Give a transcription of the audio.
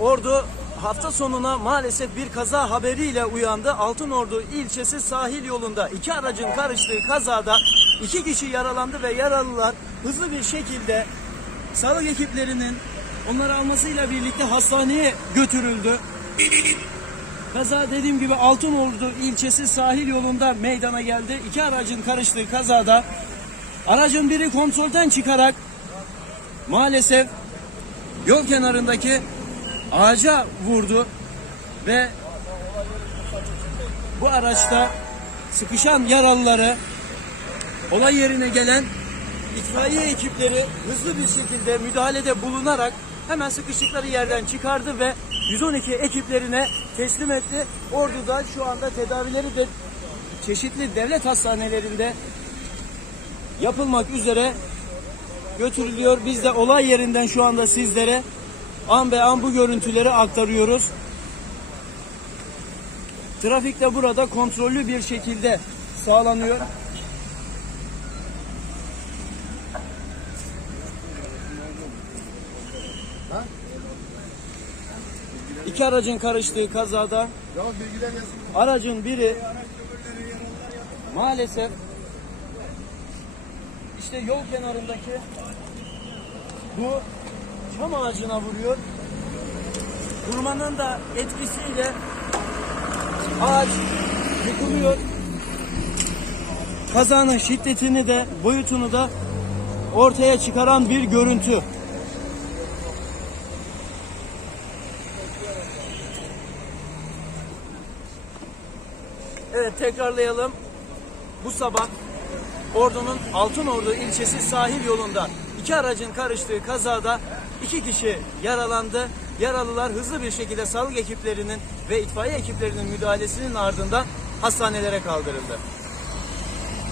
Ordu hafta sonuna maalesef bir kaza haberiyle uyandı. Altınordu ilçesi sahil yolunda iki aracın karıştığı kazada iki kişi yaralandı ve yaralılar hızlı bir şekilde sağlık ekiplerinin onları almasıyla birlikte hastaneye götürüldü. Kaza dediğim gibi Altınordu ilçesi sahil yolunda meydana geldi. İki aracın karıştığı kazada aracın biri kontrolden çıkarak maalesef yol kenarındaki ağaca vurdu ve bu araçta sıkışan yaralıları olay yerine gelen itfaiye ekipleri hızlı bir şekilde müdahalede bulunarak hemen sıkıştıkları yerden çıkardı ve 112 ekiplerine teslim etti. Ordu'da şu anda tedavileri de çeşitli devlet hastanelerinde yapılmak üzere götürülüyor. Biz de olay yerinden şu anda sizlere an be an bu görüntüleri aktarıyoruz. Trafik de burada kontrollü bir şekilde sağlanıyor. İki aracın karıştığı kazada aracın biri maalesef işte yol kenarındaki bu çam ağacına vuruyor. Vurmanın da etkisiyle ağaç yıkılıyor. Kazanın şiddetini de boyutunu da ortaya çıkaran bir görüntü. Evet tekrarlayalım. Bu sabah Ordu'nun Altınordu ilçesi sahil yolunda iki aracın karıştığı kazada iki kişi yaralandı. Yaralılar hızlı bir şekilde sağlık ekiplerinin ve itfaiye ekiplerinin müdahalesinin ardından hastanelere kaldırıldı.